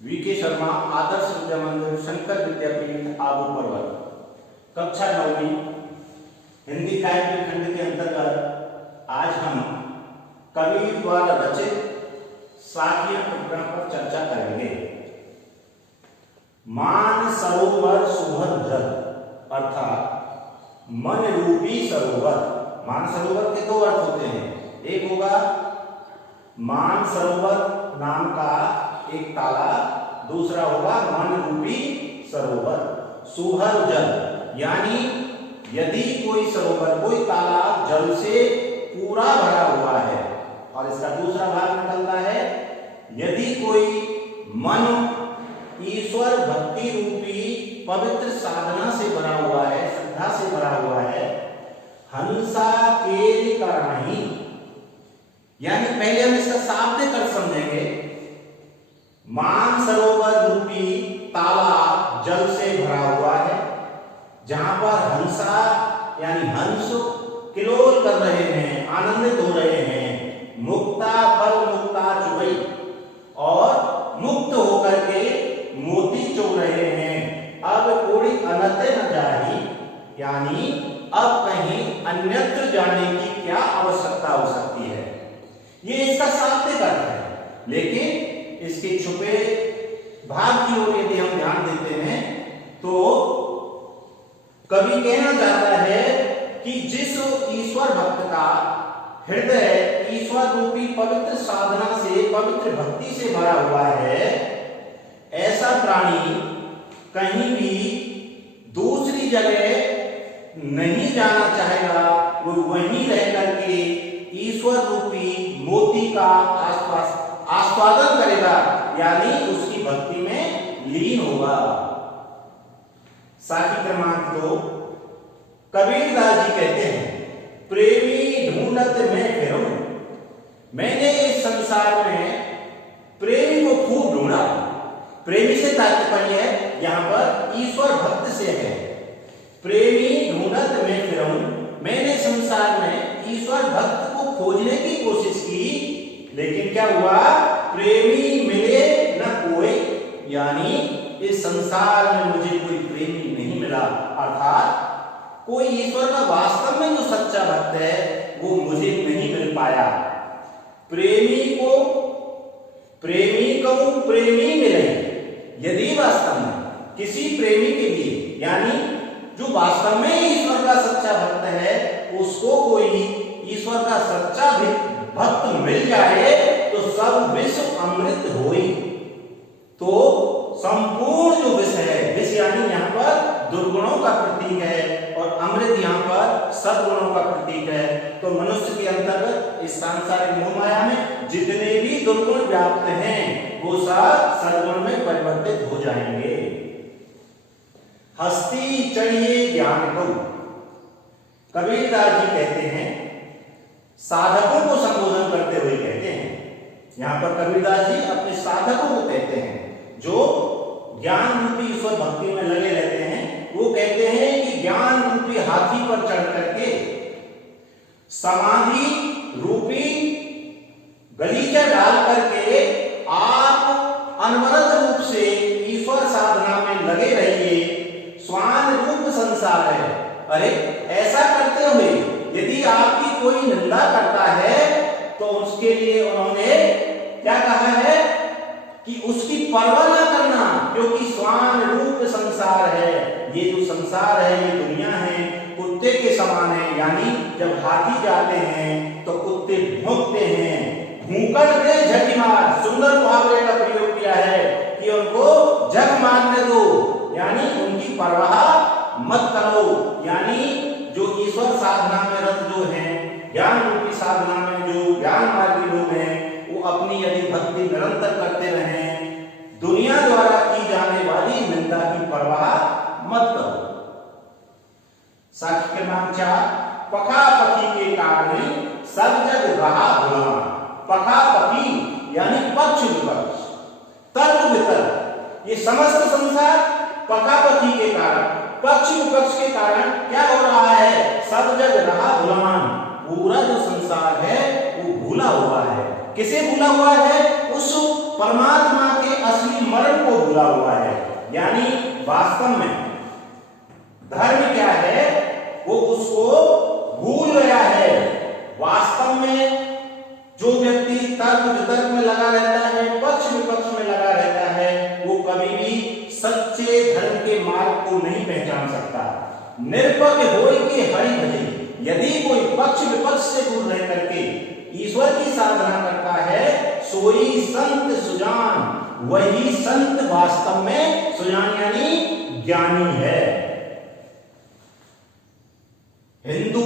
VK Sharma, Adarsh Vidya मंदिर, शंकर विद्यापीठ, आबू पर्वत। कक्षा 9वीं हिंदी काव्य खंड के अंतर्गत आज हम कबीर द्वारा रचित साखिया प्रकरण पर चर्चा करेंगे। मान सरोवर सुभद जल अर्थात मन रूपी सरोवर। मान सरोवर के दो अर्थ होते हैं, एक होगा मान सरोवर नाम का एक तालाब, दूसरा होगा मन रूपी सरोवर। सुभर जल यानी यदि कोई सरोवर, कोई तालाब जल से पूरा भरा हुआ है, और इसका दूसरा भाग निकलता है यदि कोई मन ईश्वर भक्ति रूपी पवित्र साधना से भरा हुआ है, श्रद्धा से भरा हुआ है। हंसा के कराही यानी पहले हम इसका शाब्दिक अर्थ समझेंगे। मान सरोवर रूपी तालाब जल से भरा हुआ है, जहां पर हंसा यानी हंस किलोल कर रहे हैं, आनंदित हो रहे हैं। मुक्ता फल मुक्ता चुबई और मुक्त होकर के मोती चुग रहे हैं। अब कोई अनते न जाही यानी अब कहीं अन्यत्र जाने की क्या आवश्यकता हो सकती है। ये इसका शाब्दिक अर्थ है, लेकिन इसके छुपे भाग की ओर यदि हम ध्यान देते हैं तो कवि कहना चाहता है कि जिस ईश्वर भक्त का हृदय ईश्वर रूपी पवित्र साधना से, पवित्र भक्ति से भरा हुआ है, ऐसा प्राणी कहीं भी दूसरी जगह नहीं जाना चाहेगा। वो वहीं रह करके ईश्वर रूपी मोती का आस्वादन करेगा, यानी उसकी भक्ति में लीन होगा। साखी क्रमांक 2 कबीरदास जी कहते हैं, प्रेमी ढूंढत मैं फिरूं, मैंने इस संसार में प्रेमी को खूब ढूंढा। प्रेमी से तात्पर्य है यहां पर ईश्वर भक्त से है। प्रेमी ढूंढत मैं फिरूं, मैंने संसार में ईश्वर भक्त को खोजने की कोशिश की, लेकिन क्या हुआ? प्रेमी मिले न कोई, यानी इस संसार में मुझे कोई प्रेमी नहीं मिला। अर्थात कोई ईश्वर का वास्तव में जो सच्चा भक्त है वो मुझे नहीं मिल पाया। प्रेमी को प्रेमी मिले, यदि वास्तव में किसी प्रेमी के लिए, यानी जो वास्तव में ईश्वर का सच्चा भक्त है, उसको कोई ईश्वर का सच्चा भक्त मिल जाए तो सब विश्व अमृत होई। तो संपूर्ण जो विश्व है, विश्व यानी यहाँ पर दुर्गुणों का प्रतीक है और अमृत यहाँ पर सद्गुणों का प्रतीक है। तो मनुष्य के अंतर्गत इस सांसारिक मोह माया में जितने भी दुर्गुण व्याप्त हैं वो सब सद्गुण में परिवर्तित हो जाएंगे। हस्ती चढ़िए ज्ञान को, कबीरदास जी कहते हैं, साधकों को संबोधन करते हुए कहते हैं, यहां पर कबीरदास जी अपने साधकों को कहते हैं जो ज्ञान रूपी ईश्वर भक्ति में लगे रहते हैं। वो कहते हैं कि ज्ञान रूपी हाथी पर चढ़ करके समाधि रूपी गलीचा डाल करके आप अनवरत रूप से ईश्वर साधना में लगे रहिए। स्वान रूप संसार है। अरे ऐसा करते हुए यदि आपकी कोई निंदा करता है तो उसके लिए उन्होंने क्या कहा है कि उसकी परवाह न करना, क्योंकि स्वान रूप संसार है। ये जो संसार है, ये दुनिया है, कुत्ते के समान है। यानी जब हाथी जाते हैं तो कुत्ते भौंकते हैं, भूकड़ दे झक मार, सुंदर मुहावरे का प्रयोग किया है कि उनको झक मारने दो, यानी उनकी परवाह मत करो। यानी जो ईश्वर साधना में रत जो हैं, ज्ञान रूपी साधना में जो ज्ञान मार्गी लोग हैं, वो अपनी यदि भक्ति निरंतर करते रहें, दुनिया द्वारा की जाने वाली निंदा की परवाह मत करो। साखी क्रमांक 4 पखा पखी के कारण सब जग रहा भुला। पखा पखी यानी पक्ष विपक्ष, तर्क वितर्क, ये समस्त संसार पखा पखी के कारण, पक्ष विपक्ष के कारण क्या हो रहा है? सब जग रहा भुलान, पूरा जो संसार है वो भूला हुआ है। किसे भूला हुआ है? उस परमात्मा के असली मर्म भूला हुआ है। यानी वास्तव में धर्म क्या है, वो उसको भूल गया है। वास्तव में जो व्यक्ति तर्क वितर्क में लगा रहता है, पक्ष विपक्ष में लगा रहता है, वो कभी भी सच्चे धर्म के मार्ग को नहीं पहचान सकता। निरपक्ष होय के हरि भजे, यदि कोई पक्ष विपक्ष से दूर रह करके ईश्वर की साधना करता है, सोई संत सुजान, वही संत वास्तव में सुजान यानी ज्ञानी है। हिंदू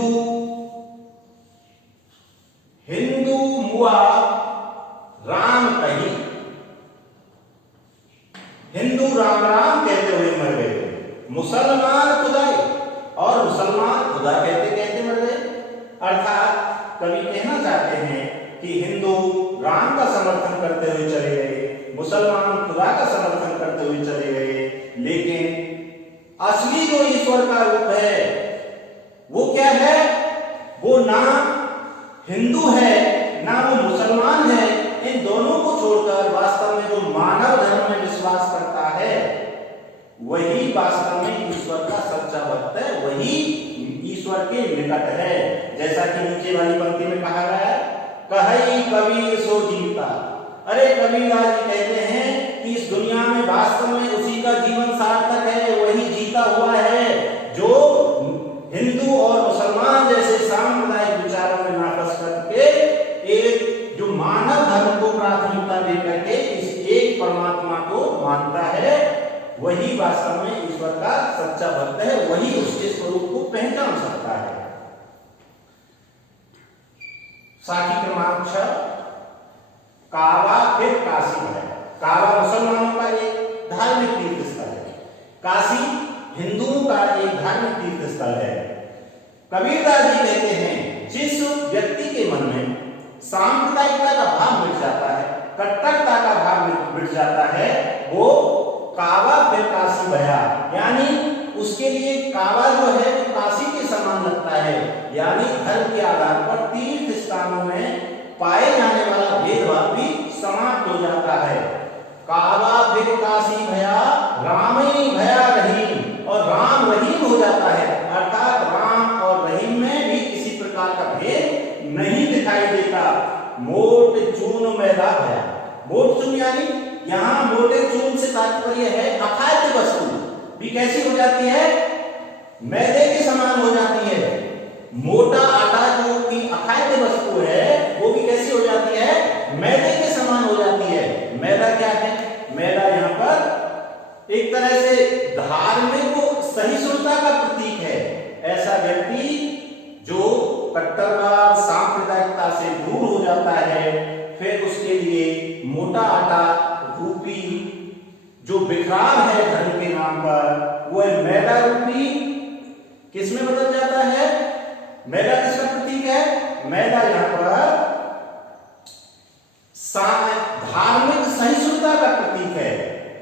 मुआ राम कही, हिंदू राम राम कहते हुए मर गए, मुसलमान खुदाई और मुसलमान खुदा कहते कहते मर गए। अर्थात कवि कहना चाहते हैं कि हिंदू राम का समर्थन करते हुए चले गए, मुसलमान खुदा का समर्थन करते हुए चले गए, लेकिन असली जो ईश्वर का रूप है वो क्या है, वो ना हिंदू है ना वो मुसलमान है। इन दोनों को छोड़कर वास्तव में जो मानव धर्म में विश्वास करता है वही वास्तव में ईश्वर का सच्चा भक्त है, वही ईश्वर के निकट है। जैसा कि नीचे वाली पंक्ति में कहा गया, कहई कबीर सो जीवता। अरे कबीरदास जी कहते हैं कि इस दुनिया में वास्तव में उसी का जीवन सार्थक है, वही जीता हुआ है जो हिंदू और मुसलमान जैसे सांप्रदायिक विचारों में ना फंस करके एक जो मानव धर्म को प्राथमिकता दे करके इस एक परमात्मा को मानता है, वही वास्तव में ईश्वर का सच्चा भक्त है, वही उसके स्वरूप को पहचान सकता है। साखी क्रमांक 6, काबा फिर काशी है। काबा मुसलमानों का एक धार्मिक तीर्थ स्थल है, काशी हिंदुओं का एक धार्मिक तीर्थ स्थल है। कबीरदास जी कहते हैं जिस व्यक्ति के मन में सांप्रदायिकता का भाव मिट जाता है, कट्टरता का भाव मिट जाता है, वो काबा फिर काशी भया, यानी उसके लिए काबा जो है वो काशी के समान लगता है। यानी धर्म के आधार पर तीर्थ स्थानों में पाए जाने वाला भेदभाव भी समाप्त हो जाता है। काबा फिर काशी भया, राम ही भया रहीम, और राम रहीम हो जाता है। अर्थात राम और रहीम में भी किसी प्रकार का भेद नहीं दिखाई देता। मोट चून मैदा भया, मोट चून यानी यहाँ मोटे चून से तात्पर्य है अखाद्य वस्तु भी कैसी हो जाती है, मैदे के समान हो जाती है। मोटा आटा जो कि अखाद्य वस्तु है वो भी कैसी हो जाती है, मैदे के समान हो जाती है। मैदा क्या है, मैदा यहाँ पर एक तरह से धार्मिक सहिष्णुता का प्रतीक है। ऐसा व्यक्ति जो कट्टरवाद सांप्रदायिकता से दूर हो जाता है, फिर उसके लिए मोटा आटा रूपी जो बिखराव है धर्म के नाम पर, वो मैदा रूपी किसमें बदल जाता है। मैदा किसका प्रतीक है, मैदा यहाँ पर धार्मिक सहिष्णुता का प्रतीक है,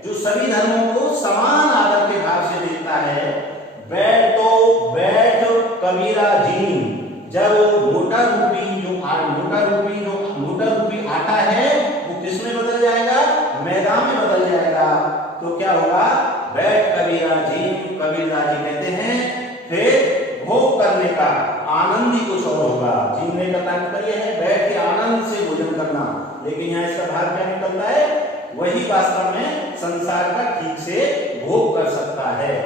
जो सभी धर्मों को समान आदर के भाव से देखता है। बैठ कबीरा जीन, जब मोटा रूपी आटा है वो किसमें बदल जाएगा, मैदा में बदल जाएगा, तो क्या होगा, बैठ कबीरा जीन। कबीरदास जी कहते हैं फिर भोग करने का आनंद ही कुछ और होगा। जीने का तात्पर्य है बैठ के आनंद से भोजन करना, लेकिन यहाँ इसका भाव क्या निकलता है, वही वास्तव में संसार का ठीक से भोग कर सकता है।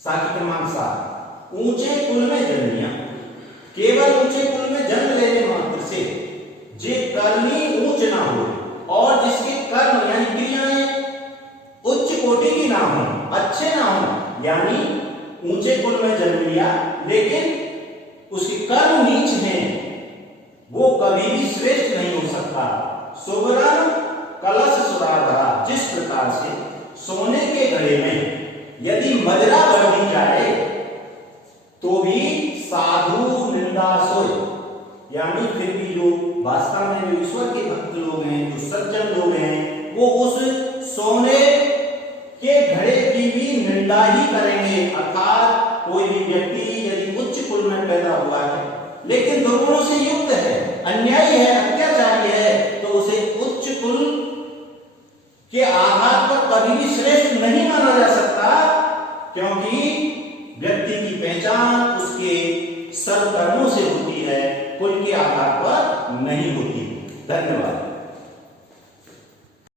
साखी क्रमांक 7, ऊंचे कुल में जन्मिया। केवल ऊंचे कुल में जन्म लेने मात्र से जे करनी ऊंच ना हो और जिसके कर्म यानी क्रियाएं उच्च कोटि की ना हो, अच्छे ना हो, यानी ऊंचे कुल में जन्म लिया लेकिन उसके कर्म नीच हैं, वो कभी भी श्रेष्ठ नहीं हो सकता। सुवर्ण कलश सुराधरा, जिस प्रकार से सोने के घड़े में यदि मदिरा भर दी जाए तो भी साधु निंदा सोए, यानी फिर भी जो वास्तव में जो ईश्वर के भक्त लोग हैं, जो सज्जन लोग हैं, वो उस सोने के घड़े की भी निंदा ही करेंगे। अर्थात कोई भी व्यक्ति यदि उच्च कुल में पैदा हुआ है लेकिन दुर्गुणों से युक्त है, अन्यायी है, अत्याचारी है, तो उसे उच्च कुल के आधार कभी भी श्रेष्ठ नहीं माना जा सकता, क्योंकि व्यक्ति की पहचान उसके सत्कर्मों से होती है, कुल के आधार पर नहीं होती। धन्यवाद।